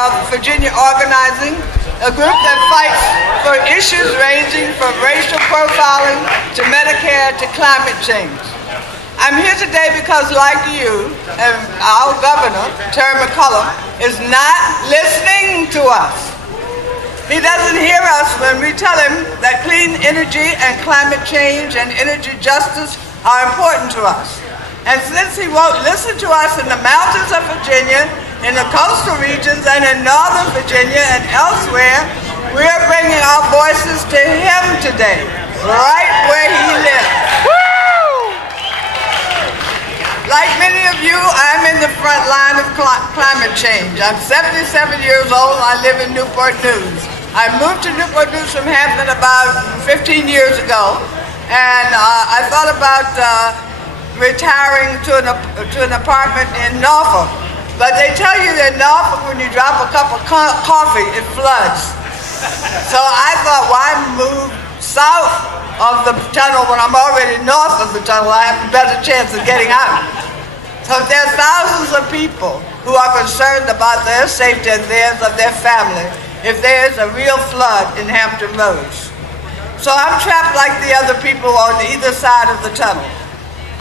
of Virginia Organizing, a group that fights for issues ranging from racial profiling to Medicare to climate change. I'm here today because, like you, and our governor, Terry McCullough, is not listening to us. He doesn't hear us when we tell him that clean energy and climate change and energy justice are important to us. And since he won't listen to us in the mountains of Virginia, in the coastal regions, and in Northern Virginia and elsewhere, we are bringing our voices to him today, right where he lives. Like many of you, I'm in the front line of climate change. I'm 77 years old. I live in Newport News. I moved to Newport News from Hampton about 15 years ago, and I thought about retiring to an apartment in Norfolk. But they tell you that in Norfolk, when you drop a cup of coffee, it floods. So I thought, why move south of the tunnel when I'm already north of the tunnel? I have a better chance of getting out. So there are thousands of people who are concerned about their safety and theirs of their family if there is a real flood in Hampton Roads. So I'm trapped like the other people on either side of the tunnel.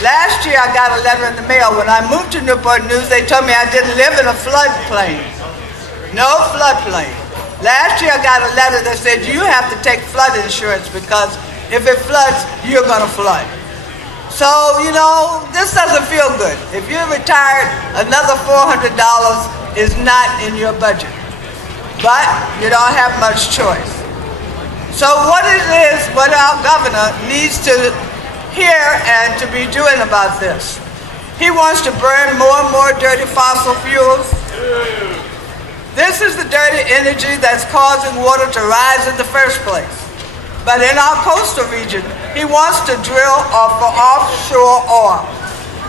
Last year I got a letter in the mail. When I moved to Newport News, they told me I didn't live in a floodplain. No floodplain. Last year I got a letter that said you have to take flood insurance because if it floods, you're going to flood. So, you know, this doesn't feel good. If you're retired, another $400 is not in your budget. But you don't have much choice. So what our governor needs to hear and to be doing about this. He wants to burn more and more dirty fossil fuels. This is the dirty energy that's causing water to rise in the first place. But in our coastal region, he wants to drill for offshore oil.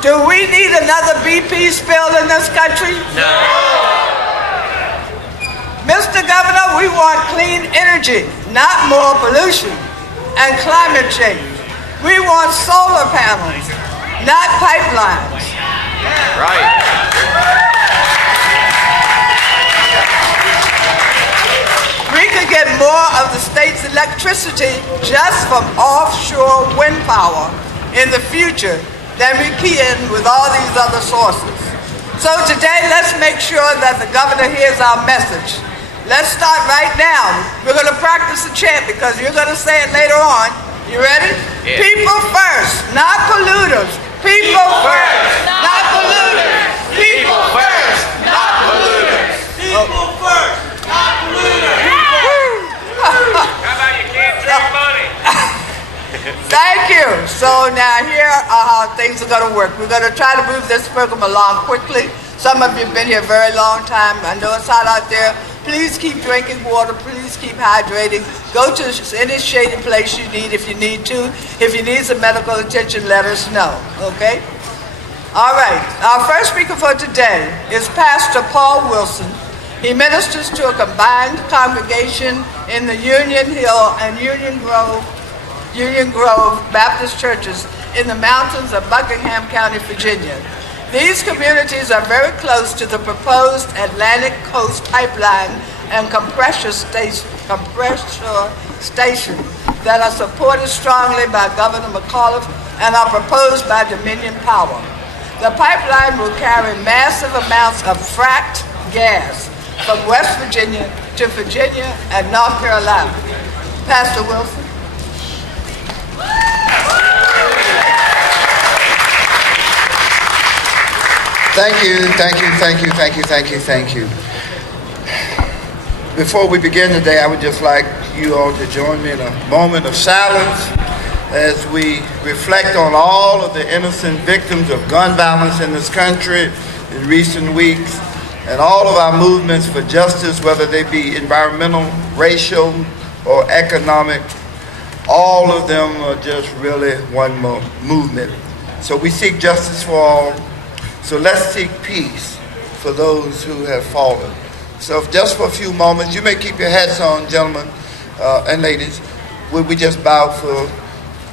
Do we need another BP spill in this country? No. Mr. Governor, we want clean energy, not more pollution and climate change. We want solar panels, not pipelines. Right. We could get more of the state's electricity just from offshore wind power in the future than we can with all these other sources. So today, let's make sure that the governor hears our message. Let's start right now. We're going to practice the chant because you're going to say it later on. You ready? Yeah. People first, not polluters. People first, not polluters. People first, not polluters. People first, not polluters. How about you can't drink money? Thank you. So now here are how things are going to work. We're going to try to move this program along quickly. Some of you have been here a very long time. I know it's hot out there. Please keep drinking water. Please keep hydrating. Go to any shady place you need if you need to. If you need some medical attention, let us know. Okay? All right. Our first speaker for today is Pastor Paul Wilson. He ministers to a combined congregation in the Union Hill and Union Grove Baptist churches in the mountains of Buckingham County, Virginia. These communities are very close to the proposed Atlantic Coast Pipeline and compressor station that are supported strongly by Governor McCullough and are proposed by Dominion Power. The pipeline will carry massive amounts of fracked gas from West Virginia to Virginia and North Carolina. Pastor Wilson. Thank you. Before we begin today, I would just like you all to join me in a moment of silence as we reflect on all of the innocent victims of gun violence in this country in recent weeks, and all of our movements for justice, whether they be environmental, racial, or economic. All of them are just really one movement. So we seek justice for all. So let's seek peace for those who have fallen. So just for a few moments, you may keep your hats on, gentlemen and ladies. Will we just bow for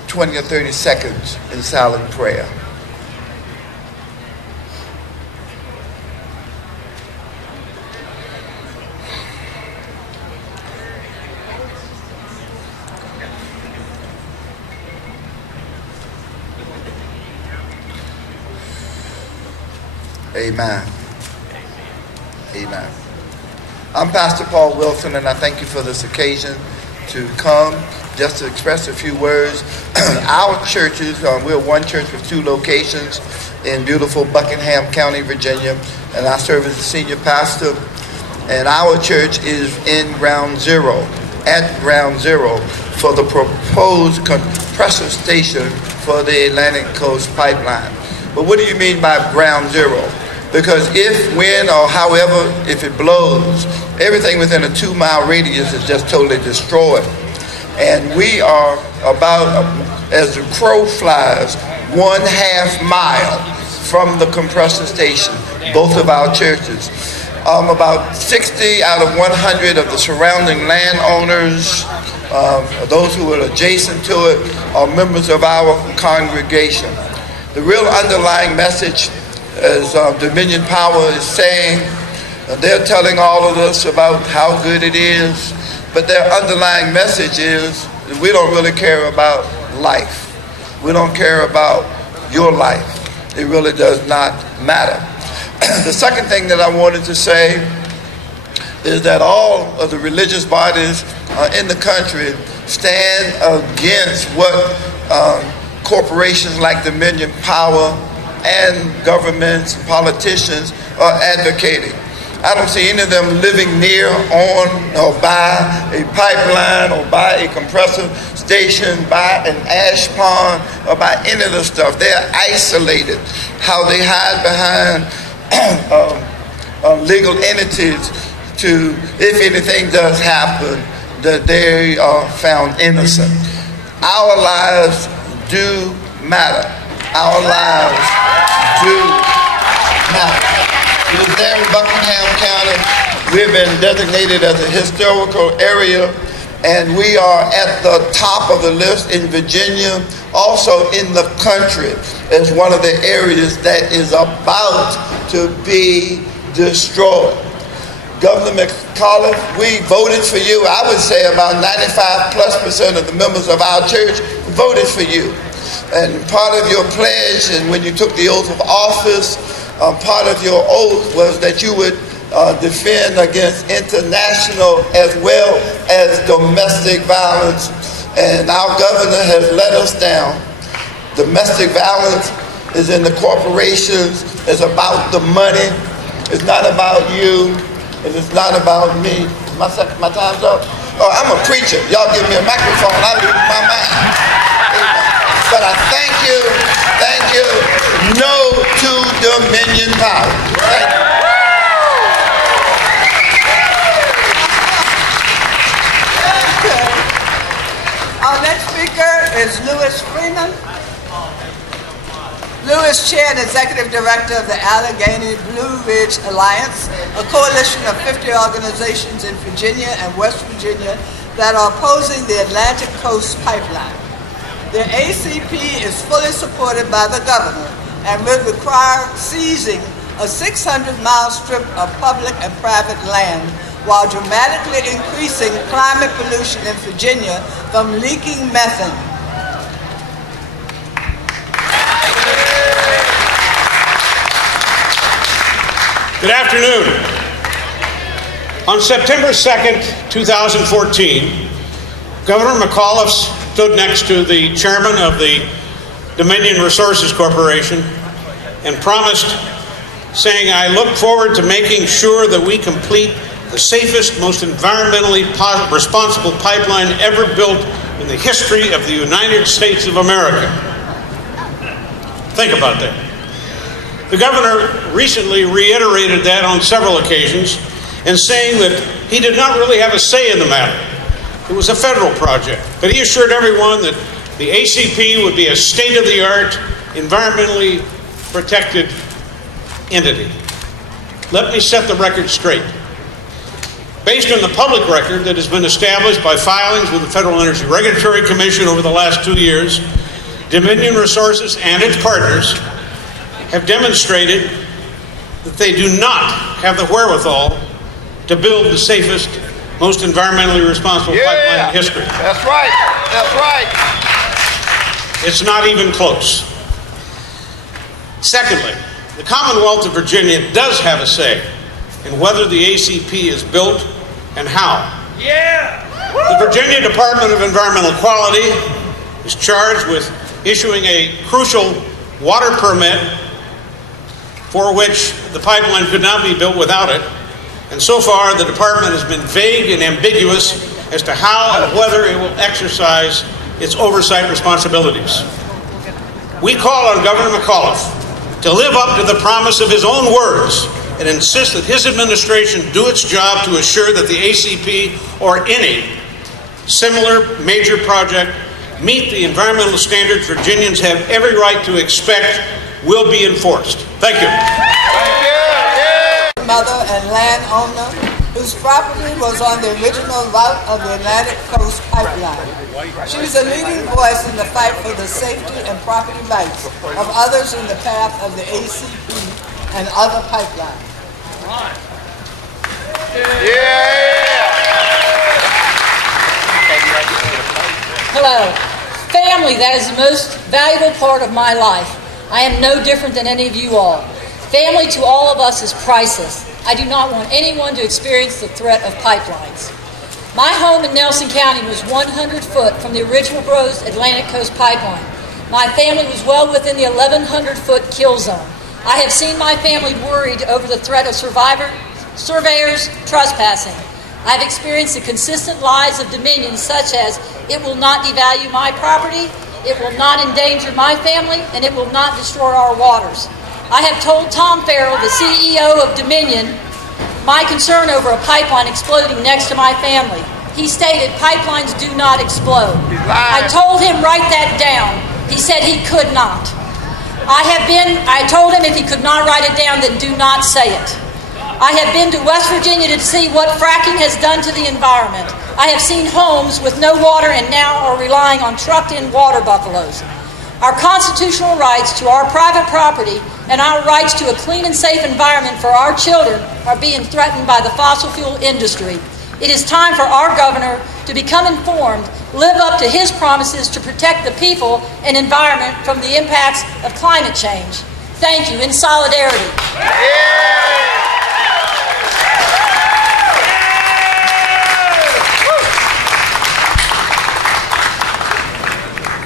20 or 30 seconds in silent prayer? Amen. Amen. I'm Pastor Paul Wilson, and I thank you for this occasion to come just to express a few words. Our churches, we're one church with 2 locations in beautiful Buckingham County, Virginia, and I serve as the senior pastor. And our church is in ground zero for the proposed compressor station for the Atlantic Coast Pipeline. But what do you mean by ground zero? Because if, when, or however, if it blows, everything within a 2-mile radius is just totally destroyed. And we are about, as the crow flies, 1/2 mile from the compressor station, both of our churches. About 60 out of 100 of the surrounding landowners, those who are adjacent to it, are members of our congregation. The real underlying message, as Dominion Power is saying, they're telling all of us about how good it is, but their underlying message is that we don't really care about life. We don't care about your life. It really does not matter. The second thing that I wanted to say is that all of the religious bodies in the country stand against what corporations like Dominion Power and governments and politicians are advocating. I don't see any of them living near, on, or by a pipeline, or by a compressor station, by an ash pond, or by any of the stuff. They're isolated. How they hide behind legal entities to, if anything does happen, that they are found innocent. Our lives do matter. Our lives do matter. It is there in Buckingham County. We've been designated as a historical area, and we are at the top of the list in Virginia, also in the country, as one of the areas that is about to be destroyed. Governor McAuliffe, we voted for you. I would say about 95+% of the members of our church voted for you. And part of your pledge, and when you took the oath of office, part of your oath was that you would defend against international as well as domestic violence. And our governor has let us down. Domestic violence is in the corporations. It's about the money. It's not about you. And it's not about me. My time's up? Oh, I'm a preacher. Y'all give me a microphone, I lose my mind. But I thank you. No to Dominion Power. Thank you. Our next speaker is Louis Freeman. Louis, Chair and Executive Director of the Allegheny Blue Ridge Alliance, a coalition of 50 organizations in Virginia and West Virginia that are opposing the Atlantic Coast Pipeline. The ACP is fully supported by the governor and will require seizing a 600-mile strip of public and private land while dramatically increasing climate pollution in Virginia from leaking methane. Good afternoon. On September 2nd, 2014, Governor McAuliffe stood next to the chairman of the Dominion Resources Corporation and promised, saying, "I look forward to making sure that we complete the safest, most environmentally responsible pipeline ever built in the history of the United States of America." Think about that. The governor recently reiterated that on several occasions and saying that he did not really have a say in the matter. It was a federal project, but he assured everyone that the ACP would be a state-of-the-art, environmentally protected entity. Let me set the record straight. Based on the public record that has been established by filings with the Federal Energy Regulatory Commission over the last 2 years, Dominion Resources and its partners have demonstrated that they do not have the wherewithal to build the safest, most environmentally responsible pipeline in history. That's right. That's right. It's not even close. Secondly, The Commonwealth of Virginia does have a say in whether the ACP is built and how. Yeah! The Virginia Department of Environmental Quality is charged with issuing a crucial water permit for which the pipeline could not be built without it. And so far, the department has been vague and ambiguous as to how and whether it will exercise its oversight responsibilities. We call on Governor McAuliffe to live up to the promise of his own words and insist that his administration do its job to assure that the ACP or any similar major project meet the environmental standards Virginians have every right to expect will be enforced. Thank you. Mother and landowner whose property was on the original route of the Atlantic Coast Pipeline. She was a leading voice in the fight for the safety and property rights of others in the path of the ACP and other pipelines. Hello. Family, that is the most valuable part of my life. I am no different than any of you all. Family to all of us is priceless. I do not want anyone to experience the threat of pipelines. My home in Nelson County was 100 foot from the original proposed Atlantic Coast Pipeline. My family was well within the 1,100-foot kill zone. I have seen my family worried over the threat of surveyors trespassing. I have experienced the consistent lies of Dominion, such as it will not devalue my property, it will not endanger my family, and it will not destroy our waters. I have told Tom Farrell, the CEO of Dominion, my concern over a pipeline exploding next to my family. He stated pipelines do not explode. I told him write that down. He said he could not. I told him if he could not write it down, then do not say it. I have been to West Virginia to see what fracking has done to the environment. I have seen homes with no water and now are relying on trucked-in water buffaloes. Our constitutional rights to our private property and our rights to a clean and safe environment for our children are being threatened by the fossil fuel industry. It is time for our governor to become informed, live up to his promises to protect the people and environment from the impacts of climate change. Thank you. In solidarity.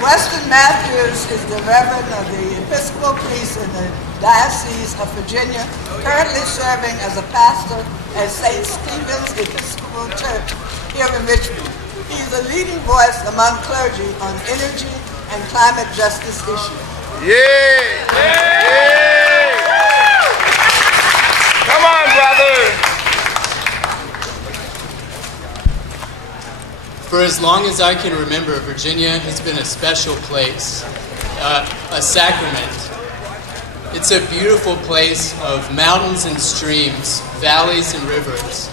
Weston Matthews is the Reverend of the Episcopal Priest in the Diocese of Virginia, currently serving as a pastor at St. Stephen's Episcopal Church here in Richmond. He is a leading voice among clergy on energy and climate justice issues. Come on, brother. For as long as I can remember, Virginia has been a special place, a sacrament. It's a beautiful place of mountains and streams, valleys and rivers.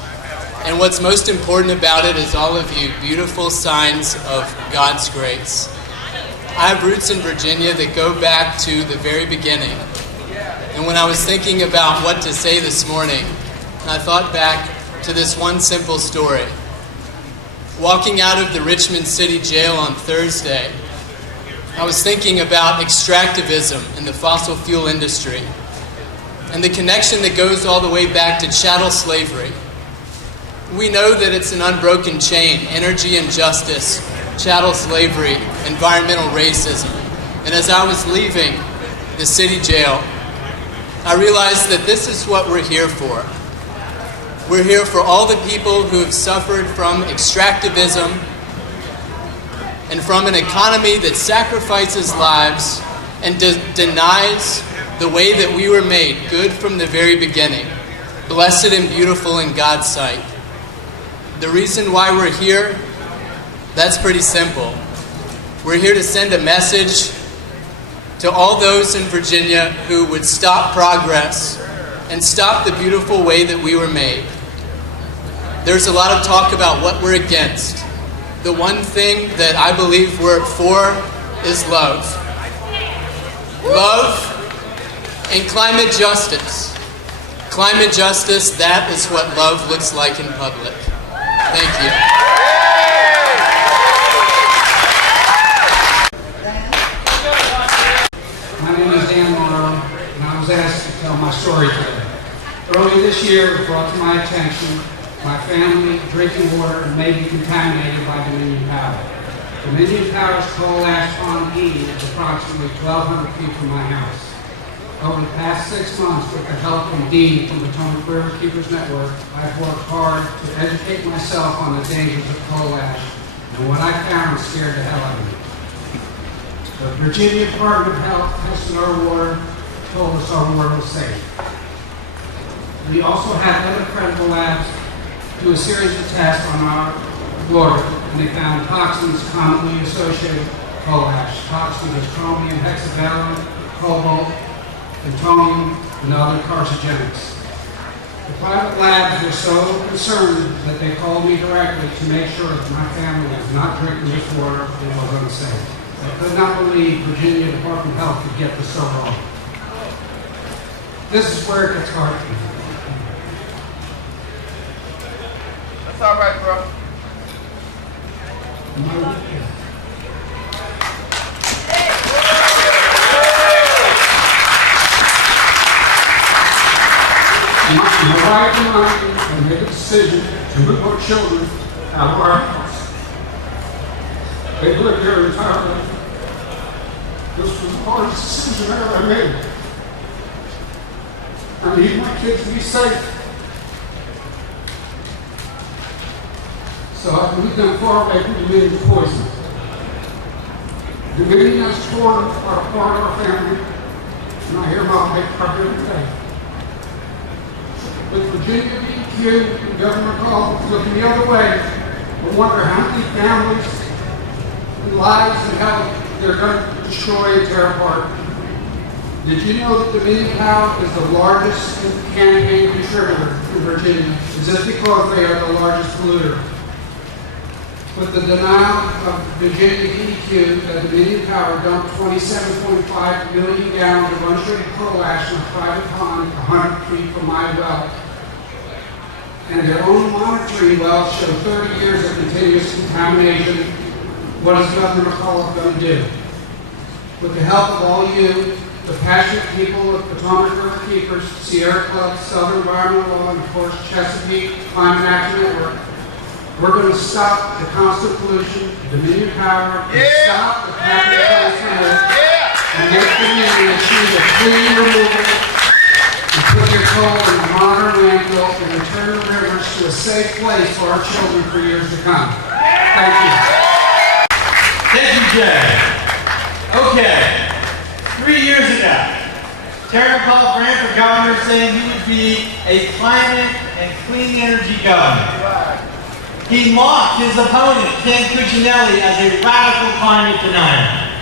And what's most important about it is all of you beautiful signs of God's grace. I have roots in Virginia that go back to the very beginning. And when I was thinking about what to say this morning, I thought back to this one simple story. Walking out of the Richmond City Jail on Thursday, I was thinking about extractivism in the fossil fuel industry and the connection that goes all the way back to chattel slavery. We know that it's an unbroken chain: energy injustice, chattel slavery, environmental racism. And as I was leaving the city jail, I realized that this is what we're here for. We're here for all the people who have suffered from extractivism and from an economy that sacrifices lives and denies the way that we were made good from the very beginning, blessed and beautiful in God's sight. The reason why we're here, that's pretty simple. We're here to send a message to all those in Virginia who would stop progress and stop the beautiful way that we were made. There's a lot of talk about what we're against. The one thing that I believe we're for is love. Love and climate justice. Climate justice, that is what love looks like in public. Thank you. My name is Dan Morrow, and I was asked to come my story today. Early this year, it was brought to my attention my family drinking water may be contaminated by Dominion Power. Dominion Power's coal ash pond heating is approximately 1,200 feet from my house. Over the past 6 months, with the help from Dean from the Potomac River Keepers Network, I've worked hard to educate myself on the dangers of coal ash, and what I found scared the hell out of me. The Virginia Department of Health tested our water, told us our water was safe. We also had other credible labs do a series of tests on our water, and they found toxins commonly associated with coal ash. Toxins as chromium, hexavalent, cobalt, plutonium, and other carcinogenics. The private labs were so concerned that they called me directly to make sure that my family was not drinking this water and was unsafe. I could not believe Virginia Department of Health could get this so wrong. This is where it gets hard for me. That's all right, bro. My wife and I made a decision to move our children out of our house. They've lived here entirely. This was the hardest decision I ever made. I need my kids to be safe. So I moved them far away from Dominion poison. Dominion has torn our part of our family, and I hear about it every day. With Virginia DEQ and Governor McCall looking the other way, I wonder how many families and lives and health they're going to destroy and tear apart. Did you know that Dominion Power is the largest campaign contributor in Virginia? Is this because they are the largest polluter? With the denial of Virginia DEQ that Dominion Power dumped 27.5 million gallons of untreated coal ash in a private pond 100 feet from my well, and their own monitoring wells show 30 years of continuous contamination, what is Governor McCall going to do? With the help of all you, the passionate people of Potomac River Keepers, Sierra Club, Southern Environmental Law, and of course Chesapeake Climate Action Network, we're going to stop the constant pollution, Dominion Power, and stop the capital and make Dominion achieve a clean removal and put their coal in the modern landfill and return the rivers to a safe place for our children for years to come. Thank you. Thank you, Jay. Okay, 3 years ago, Terry McAuliffe ran for governor saying he would be a climate and clean energy governor. He mocked his opponent, Ken Cuccinelli, as a radical climate denier.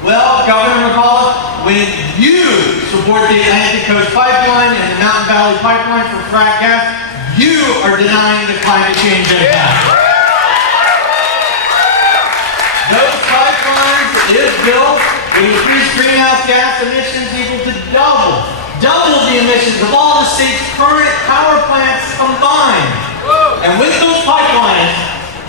Well, Governor McAuliffe, when you support the Atlantic Coast Pipeline and the Mountain Valley Pipeline for frack gas, you are denying the climate change impact. Those pipelines, if built, will increase greenhouse gas emissions equal to double the emissions of all the state's current power plants combined. And with those pipelines,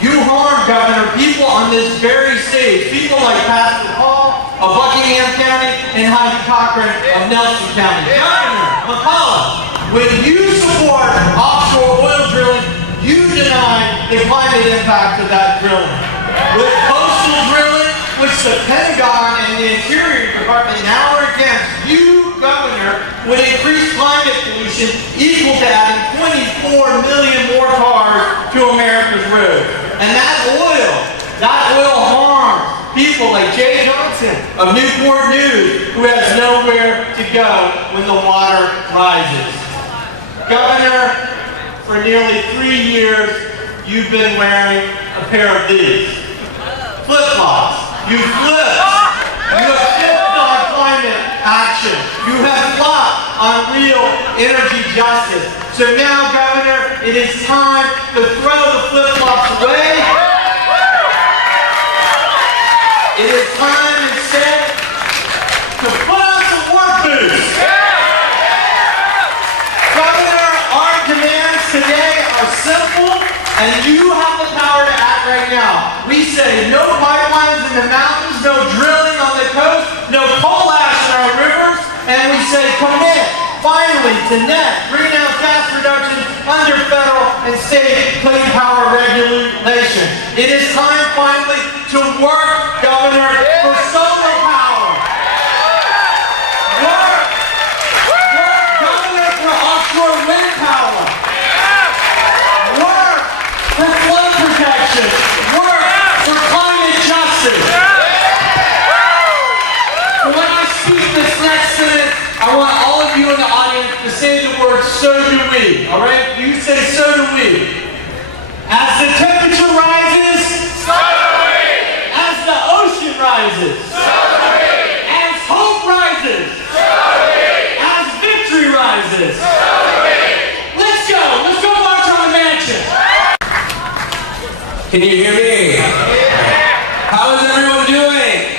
you harm, Governor, people on this very stage, people like Pastor Paul of Buckingham County and Heidi Cochran of Nelson County. Governor McAuliffe, when you support offshore oil drilling, you deny the climate impact of that drilling. With coastal drilling, which the Pentagon and the Interior Department now are against, you, Governor, would increase climate pollution equal to adding 24 million more cars to America's roads. And that oil harms people like Jay Johnson of Newport News, who has nowhere to go when the water rises. Governor, for nearly 3 years, you've been wearing a pair of these. Flip-flops. You flipped. You have flipped on climate action. You have flopped on real energy justice. So now, Governor, it is time to throw the flip-flops away. It is time instead to put on some work boots. Governor, our demands today are simple, and you have the power to act right now. We say no pipelines in the mountains, no drilling on the coast, no coal ash in our rivers, and we say commit finally to net greenhouse gas reduction under federal and state clean power regulation. It is time finally to work, Governor, for solar power. Work, Governor, for offshore wind power. Work for flood protection. Work for climate justice. When I speak this next sentence, I want all of you in the audience to say the word, so do we. All right? You say, so do we. As the temperature rises, so do we. As the ocean rises, so do we. As hope rises, so do we. As victory rises, so do we. Let's go. Let's go march on the mansion. Can you hear me? How is everyone doing?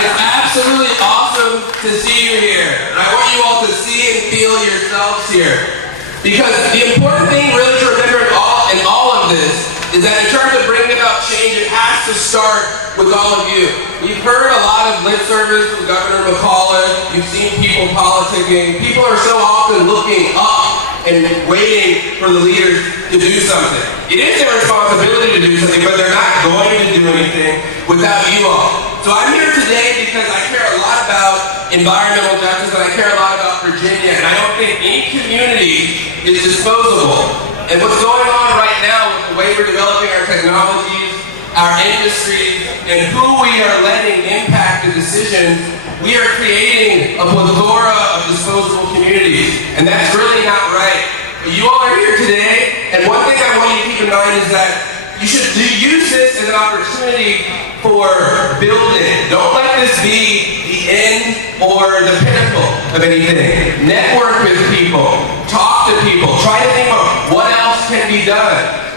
It's absolutely awesome to see you here. And I want you all to see and feel yourselves here. Because the important thing really to remember in all of this is that in terms of bringing about change, it has to start with all of you. We've heard a lot of lip service from Governor McAuliffe. You've seen people politicking. People are so often looking up and waiting for the leaders to do something. It is their responsibility to do something, but they're not going to do anything without you all. So I'm here today because I care a lot about environmental justice and I care a lot about Virginia, and I don't think any community is disposable. And what's going on right now with the way we're developing our technologies, our industries, and who we are letting impact the decisions, we are creating a plethora of disposable communities, and that's really not right. But you all are here today, and one thing I want you to keep in mind is that you should use this as an opportunity for building. Don't let this be the end or the pinnacle of anything. Network with people, talk to people, try to think about what else can be done.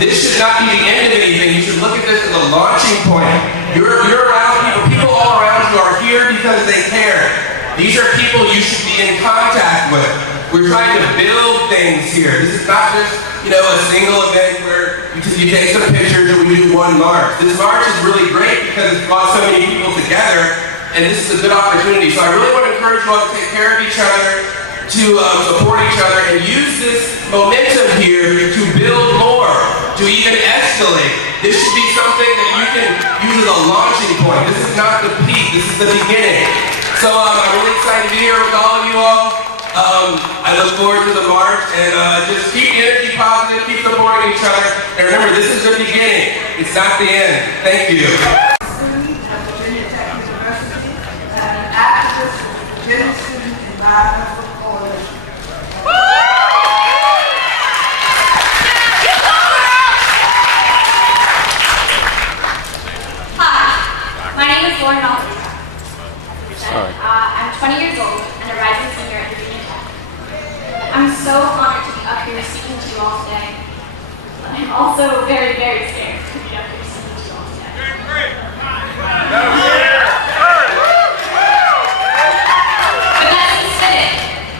This should not be the end of anything. You should look at this as a launching point. You're around people all around you are here because they care. These are people you should be in contact with. We're trying to build things here. This is not just, a single event where you take some pictures and we do one march. This march is really great because it's brought so many people together, and this is a good opportunity. So I really want to encourage you all to take care of each other, to support each other, and use this momentum here to build more, to even escalate. This should be something that you can use as a launching point. This is not the peak, this is the beginning. So I'm really excited to be here with all of you all. I look forward to the march, and just keep the energy positive, keep supporting each other, and remember, this is the beginning, it's not the end. Thank you. Student at Virginia Tech University and an activist with the Virginia Student Environmental Coalition. Hi, my name is Lauren Maltese. I'm 20 years old and a rising senior at Virginia Tech. I'm so honored to be up here speaking to you all today, but I'm also very, very scared to be up here speaking to you all today. But that's just it.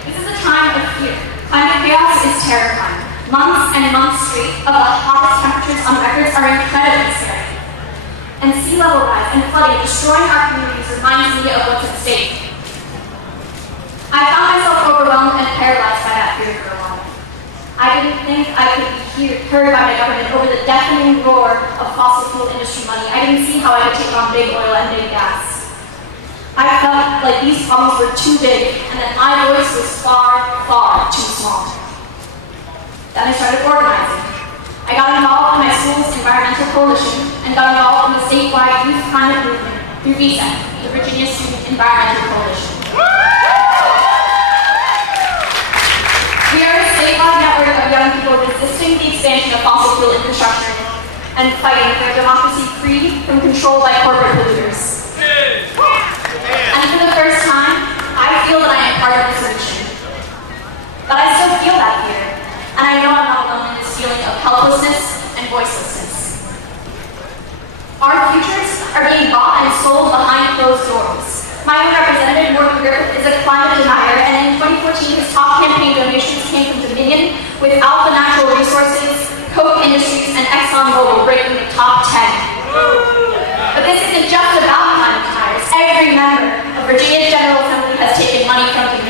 This is a time of fear. Climate chaos is terrifying. Months and months straight of the hottest temperatures on record are incredibly scary. And sea level rise and flooding destroying our communities reminds me of what's at stake. I found myself overwhelmed and paralyzed by that fear for a while. I didn't think I could be heard by my government over the deafening roar of fossil fuel industry money. I didn't see how I could take on big oil and big gas. I felt like these problems were too big and that my voice was far, far too small. Then I started organizing. I got involved in my school's environmental coalition and got involved in the statewide youth climate movement through VSEC, the Virginia Student Environmental Coalition. We are a statewide network of young people resisting the expansion of fossil fuel infrastructure and fighting for a democracy free from control by corporate polluters. And for the first time, I feel that I am part of the solution. But I still feel that fear, and I know I'm not alone in this feeling of helplessness and voicelessness. Our futures are being bought and sold behind closed doors. My own representative, Morgan Griffith, is a climate denier, and in 2014 his top campaign donations came from Dominion, with Alpha Natural Resources, Koch Industries, and ExxonMobil breaking the top 10. But this isn't just about climate deniers. Every member of Virginia's General Assembly has taken money from Dominion.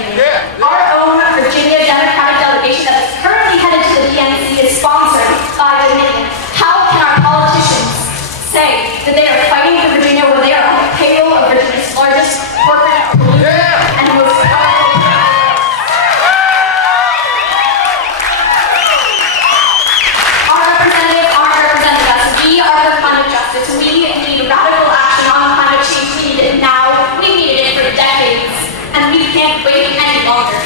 that they are fighting for Virginia where they are on the payroll of Virginia's largest corporate polluter and most powerful business. Our representatives aren't representing us. We are for climate justice. We need radical action on climate change. We need it now. We needed it for decades. And we can't wait any longer.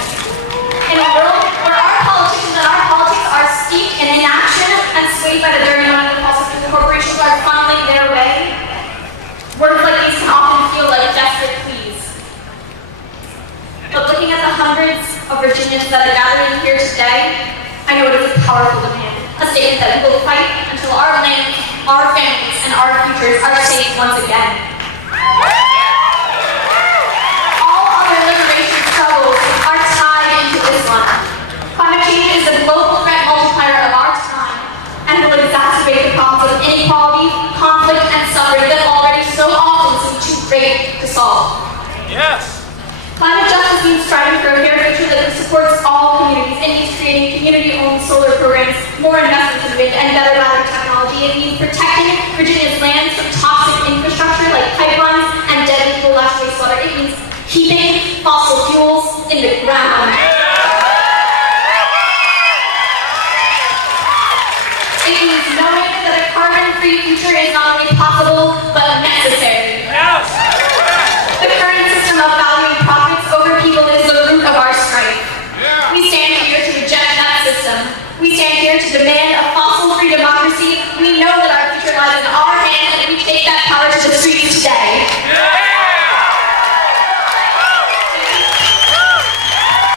In a world where our politicians and our politics are steeped in inaction and swayed by the dirty money the fossil fuel corporations are funneling their way, words like these can often feel like desperate pleas. But looking at the hundreds of Virginians that are gathering here today, I know it is a powerful demand, a statement that we will fight until our land, our families, and our futures are safe once again. All other liberation struggles are tied into this one. Climate change is the global threat multiplier of our time and will exacerbate the problems of inequality, conflict, and suffering that already so often seem too great to solve. Yes. Climate justice means striving for a fair future that supports all communities. It means creating community-owned solar programs, more investments in wind, and better battery technology. It means protecting Virginia's lands from toxic infrastructure like pipelines and deadly coal-ash wastewater. It means keeping fossil fuels in the ground. It means knowing that a carbon-free future is not only possible, but necessary. Yes. The current system of valuing profits over people is the root of our strife. We stand here to reject that system. We stand here to demand a fossil-free democracy. We know that our future lies in our hands, and we take that power to the streets today.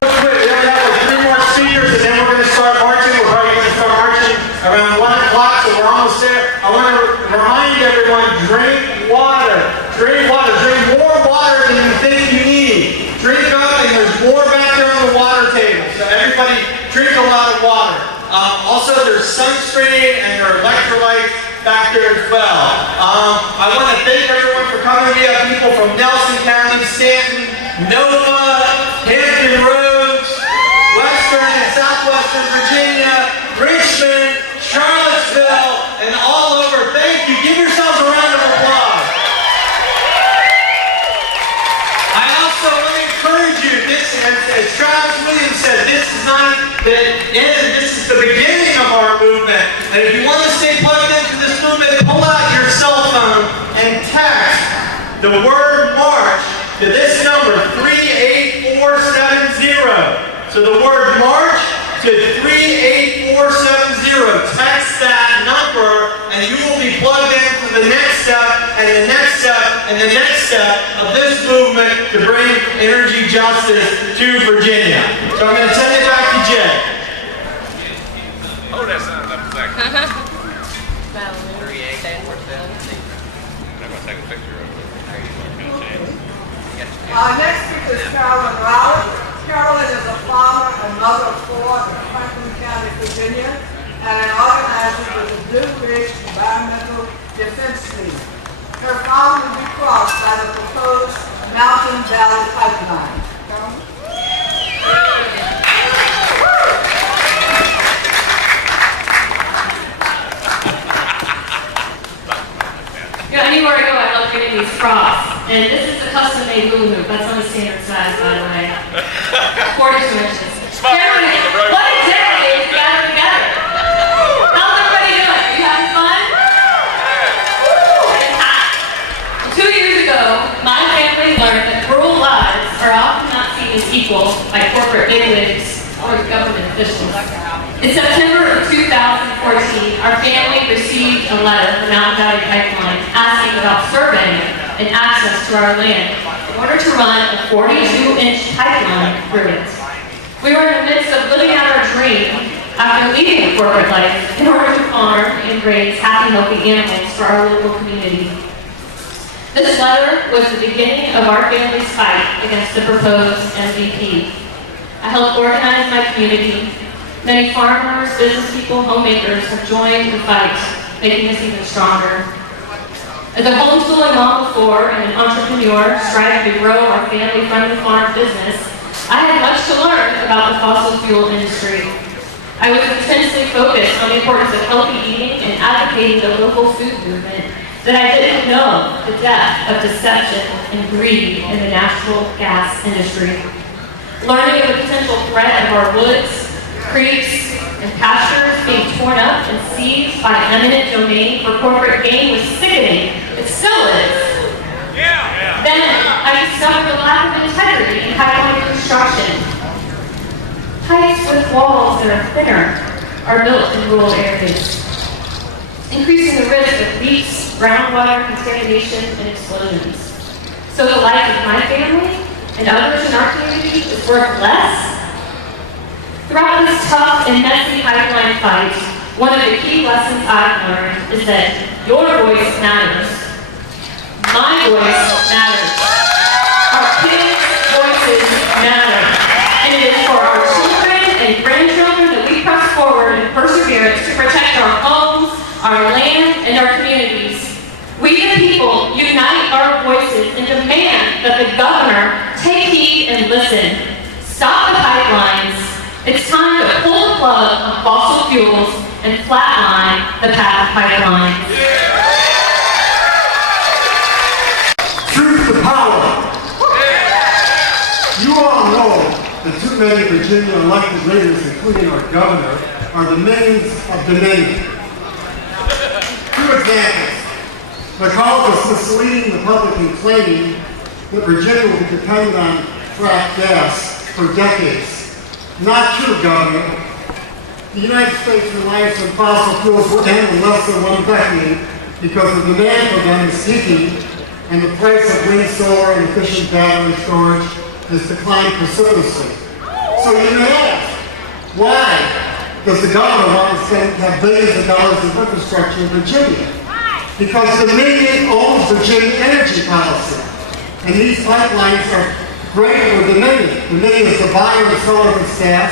We only have like 3 more speakers, and then we're going to start marching. We're probably going to start marching around 1 o'clock, so we're almost there. I want to remind everyone, drink water. Drink water. Drink more water than you think you need. Drink up, and there's more back there on the water table. So everybody drink a lot of water. Also, there's sunscreen and there are electrolytes back there as well. I want to thank everyone for coming. We have people from Nelson County, Stanton, Nova, Hampton Roads, Western and Southwestern Virginia, Richmond, Charlottesville, and all over. Thank you. Give yourselves a round of applause. I also want to encourage you, as Travis Williams said, this is not the end, this is the beginning of our movement. And if you want to stay plugged into this movement, pull out your cell phone and text the word MARCH to this number, 38470. So the word MARCH to 38470. Text that number and you will be plugged into the next step and the next step and the next step of this movement to bring energy justice to Virginia. So I'm going to send it back to Jay. Hold that sign up a second. I'm gonna take a picture of it. Our next speaker is Carolyn Rowland. Carolyn is a farmer and mother of 4 in Franklin County, Virginia, and an organizer with the Blue Ridge Environmental Defense League. Her farm will be crossed by the proposed Mountain Valley Pipeline. Anywhere I go, I love getting these props. And this is the custom-made hula hoop. That's on the standard size, by the way. 42 inches. Jeremy, what a day to gather together. How's everybody doing? Are you having fun? It's hot. 2 years ago, my family learned that rural lives are often not seen as equal by corporate bigwigs or government officials. In September of 2014, our family received a letter from Mountain Valley Pipeline asking about surveying and access to our land in order to run a 42-inch pipeline through it. We were in the midst of living out our dream after leaving corporate life in order to farm and raise happy, healthy animals for our local community. This letter was the beginning of our family's fight against the proposed MVP. I helped organize my community. Many farmers, business people, homemakers have joined the fight, making us even stronger. As a homeschooling mom of 4 and an entrepreneur striving to grow our family-friendly farm business, I had much to learn about the fossil fuel industry. I was intensely focused on the importance of healthy eating and advocating the local food movement, that I didn't know the depth of deception and greed in the natural gas industry. Learning of the potential threat of our woods, creeks, and pastures being torn up and seized by eminent domain for corporate gain was sickening. It still is. Then I discovered the lack of integrity in pipeline construction. Pipes with walls that are thinner are built in rural areas, increasing the risk of leaks, groundwater contamination, and explosions. So the life of my family and others in our community is worth less? Throughout this tough and messy pipeline fight, one of the key lessons I've learned is that your voice matters. My voice matters. Our kids' voices matter. And it is for our children and grandchildren that we press forward in perseverance to protect our homes, our land, and our communities. We the people unite our voices and demand that the governor take heed and listen. Stop the pipelines. It's time to pull the plug on fossil fuels and flatline the path of pipelines. Truth to power. You all know that too many Virginia elected leaders, including our governor, are the minions of the many. 2 examples. McAuliffe is misleading the public in claiming that Virginia will be dependent on fracked gas for decades. Not true, Governor. The United States reliance on fossil fuels will end in less than 1 decade because the demand for them is sinking and the price of wind, solar, and efficient battery storage has declined precipitously. So you may ask, why does the governor want to have billions of dollars of infrastructure in Virginia? Because Dominion owns Virginia energy policy, and these pipelines are greater with Dominion. Dominion is the buyer and seller of its gas,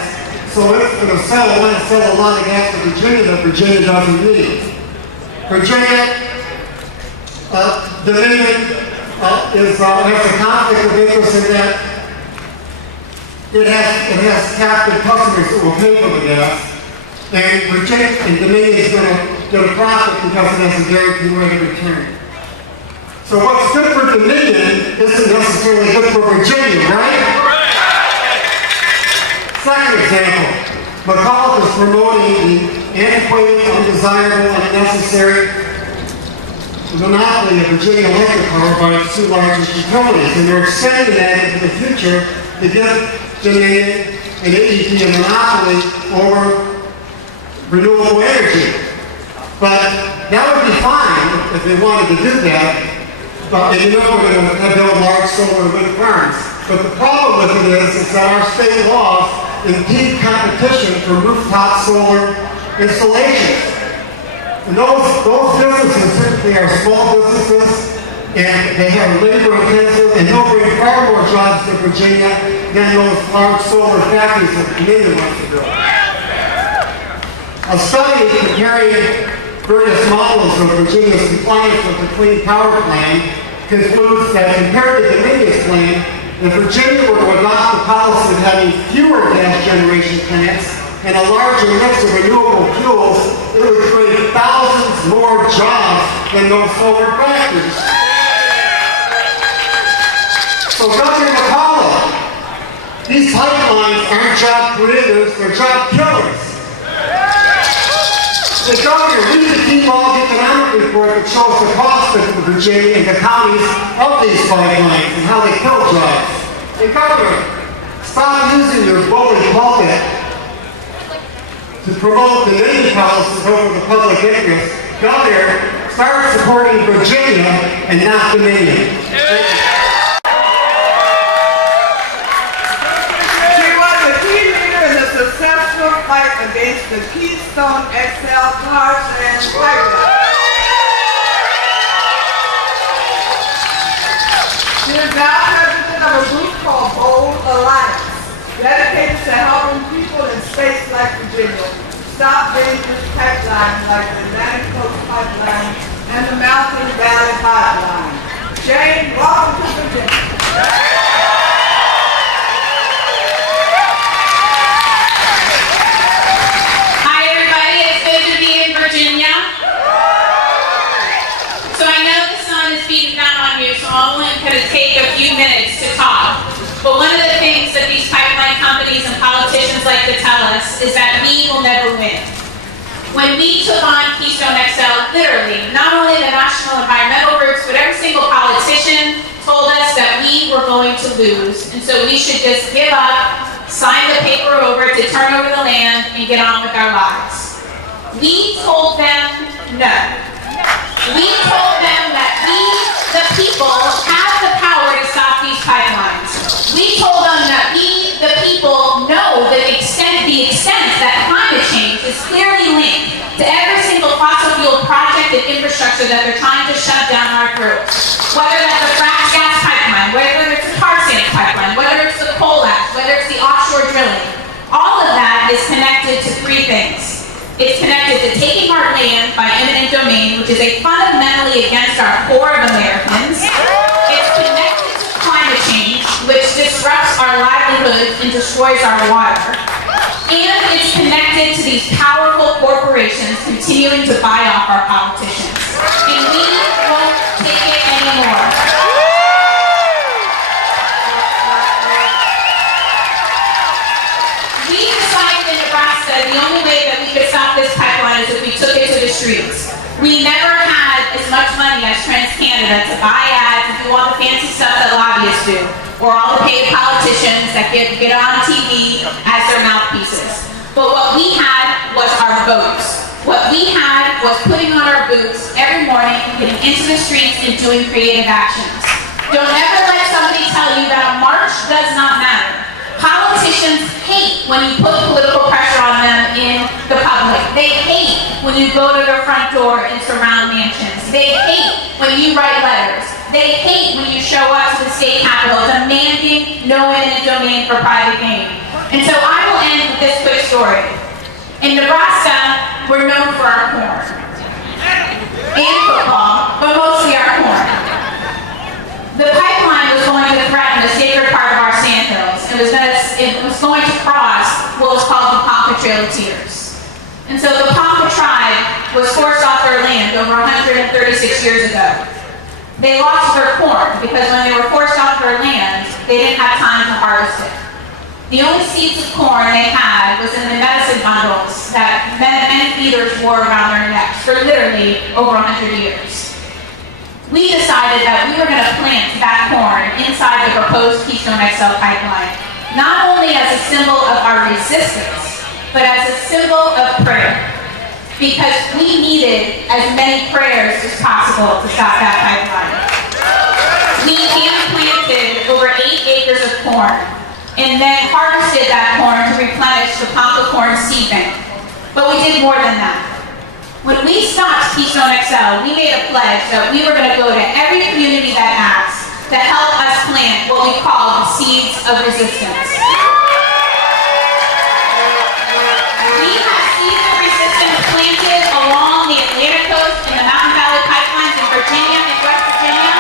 so it's going to sell a lot of gas to Virginia that Virginia doesn't need. Dominion has a conflict of interest in that it has captive customers that will pay for the gas, and Dominion is going to get a profit because it has a guaranteed rate of return. So what's good for Dominion isn't necessarily good for Virginia, right? Second example, McAuliffe is promoting the antiquated, undesirable, and unnecessary monopoly of Virginia electric power by its 2 largest utilities, and they're extending that into the future to give Dominion and AEP a monopoly over renewable energy. But that would be fine if they wanted to do that. But you know we're going to build large solar and wind farms. But the problem with it is that our state laws impede competition for rooftop solar installations. And those businesses typically are small businesses, and they have labor intensive, and they'll bring far more jobs to Virginia than those large solar factories that Dominion wants to build. A study comparing various models of Virginia's compliance with the Clean Power Plan concludes that compared to Dominion's plan, if Virginia were to adopt the policy of having fewer gas generation plants and a larger mix of renewable fuels, it would create thousands more jobs than those solar factories. So Governor McAuliffe, these pipelines aren't job creators, they're job killers. The governor, read the Keep-All Economic Report that shows the cost of Virginia and the counties of these pipelines and how they kill jobs. And Governor, stop using your bully pulpit to promote the Dominion policies over the public interest. Governor, start supporting Virginia and not Dominion. Successful fight against the Keystone XL tar sands pipeline. She is now president of a group called Bold Alliance, dedicated to helping people in states like Virginia stop dangerous pipelines like the Atlantic Coast Pipeline and the Mountain Valley Pipeline. Jane, welcome to Virginia. Virginia. So I know politicians like to tell us is that we will never win. When we took on Keystone XL, literally, not only the national environmental groups, but every single politician told us that we were going to lose, and so we should just give up, sign the paper over to turn over the land, and get on with our lives. We told them no. We told them that we, the people, have the power to stop these pipelines. We told them that we, the people, know the extent that climate change is clearly linked to every single fossil fuel project and infrastructure that they're trying to shut down our throats. Whether that's the frack gas pipeline, whether it's the tar sand pipeline, whether it's the coal ash, whether it's the offshore drilling, all of that is connected to three things. It's connected to taking our land by eminent domain, which is fundamentally against our core of Americans. It's connected to climate change, which disrupts our livelihoods and destroys our water. And it's connected to these powerful corporations continuing to buy off our politicians. And we won't take it anymore. We decided in Nebraska the only way that we could stop this pipeline is if we took it to the streets. We never had as much money as TransCanada to buy ads and do all the fancy stuff that lobbyists do, or all the paid politicians that get on TV as their mouthpieces. But what we had was our votes. What we had was putting on our boots every morning, getting into the streets and doing creative actions. Don't ever let somebody tell you that a march does not matter. Politicians hate when you put political pressure on them in the public. They hate when you go to their front door and surround mansions. They hate when you write letters. They hate when you show up to the state capitol demanding no eminent domain for private gain. And so I will end with this quick story. In Nebraska, we're known for our corn and football, but mostly our corn. The pipeline was going to threaten the sacred part of our sandhills. It was going to cross what was called the Ponca Trail of Tears. And so the Ponca tribe was forced off their land over 136 years ago. They lost their corn because when they were forced off their land, they didn't have time to harvest it. The only seeds of corn they had was in the medicine bundles that many feeders wore around their necks for literally over 100 years. We decided that we were going to plant that corn inside the proposed Keystone XL pipeline, not only as a symbol of our resistance, but as a symbol of prayer. Because we needed as many prayers as possible to stop that pipeline. We hand-planted over 8 acres of corn, and then harvested that corn to replenish the Ponca corn seed bank. But we did more than that. When we stopped Keystone XL, we made a pledge that we were going to go to every community that asked to help us plant what we call the seeds of resistance. We have seeds of resistance planted along the Atlantic coast and the Mountain Valley pipelines in Virginia and West Virginia.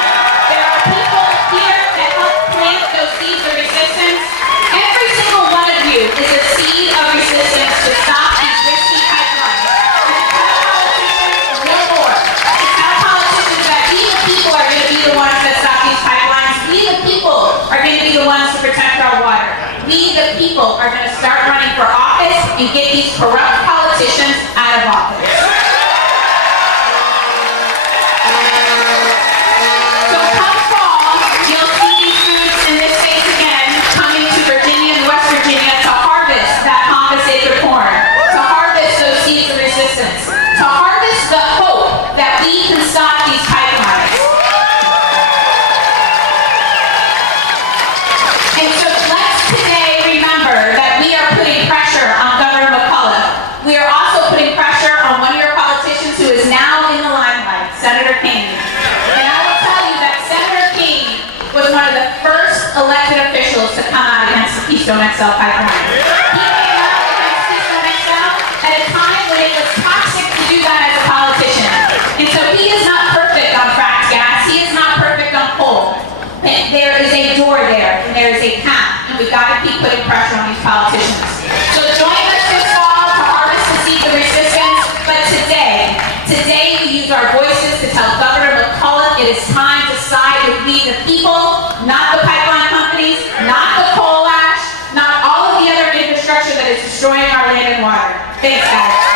There are people here that help plant those seeds of resistance. Every single one of you is a seed of resistance to stop these risky pipelines. The ones that stop these pipelines. We the people are going to be the ones to protect our water. We the people are going to start running for office and get these corrupt politicians out of office. So come fall, you'll see these foods in this space again coming to Virginia and West Virginia to harvest that Ponca sacred corn, to harvest those seeds of resistance, to harvest the hope that we can stop these pipelines. And so let's today remember that we are putting pressure on Governor McAuliffe. We are also putting pressure on one of your politicians who is now in the limelight, Senator Kane. And I will tell you that Senator Kane was one of the first elected officials to come out against the Keystone XL pipeline. He came out against Keystone XL at a time when it was toxic to do that as a politician. And so he is not perfect on fracked gas. He is not perfect on coal. There is a door there, and there is a path, and we've got to keep putting pressure on these politicians. So join us this fall to harvest the seeds of resistance, but today we use our voices to tell Governor McAuliffe it is time to side with we the people, not the pipeline companies, not the coal ash, not all of the other infrastructure that is Thanks, guys.